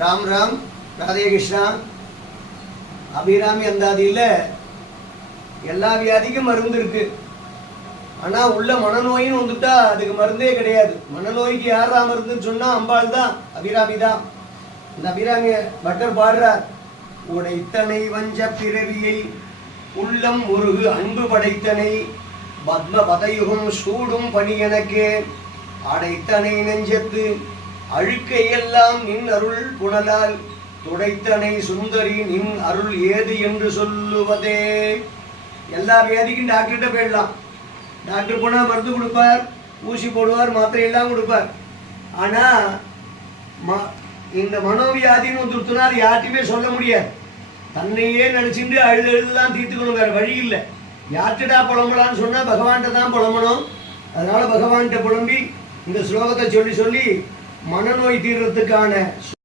ராம் ராம், ராதே கிருஷ்ணா. அபிராமி அந்தாதியில் எல்லா வியாதிக்கும் மருந்து இருக்கு. ஆனால் உள்ள மனநோயின்னு வந்துட்டா அதுக்கு மருந்தே கிடையாது. மனநோய்க்கு யாரா மருந்துன்னு சொன்னால் அம்பாள் தான், அபிராமி தான். இந்த அபிராமி பட்டர் பாடுறார், உடைத்தனை வஞ்ச பிறவியை உள்ளம் முருகு அன்பு படைத்தனை பத்ம பதயுகம் சூடும் பணி எனக்கே அடைத்தனை நெஞ்சத்து அழுக்கையெல்லாம் நின் அருள் புனலால் துடைத்தனை சுந்தரி நின் அருள் ஏது என்று சொல்லுவதே. எல்லா வியாதிக்கும் டாக்டர்கிட்ட போயிடலாம். டாக்டர் போனால் மருந்து கொடுப்பார், ஊசி போடுவார், மாத்திரை எல்லாம் கொடுப்பார். ஆனால் இந்த மனோவியாதின்னு வந்துருத்துனா அது யார்ட்டையுமே சொல்ல முடியாது. தன்னையே நினச்சிட்டு அழுது தான் தீர்த்துக்கணும், வேறு வழி இல்லை. யார்கிட்டா புலம்பலான்னு சொன்னால் பகவான்கிட்ட தான் புலம்பணும். அதனால் பகவான்கிட்ட புலம்பி இந்த ஸ்லோகத்தை சொல்லி சொல்லி மனநோய் தீர்றதுக்கான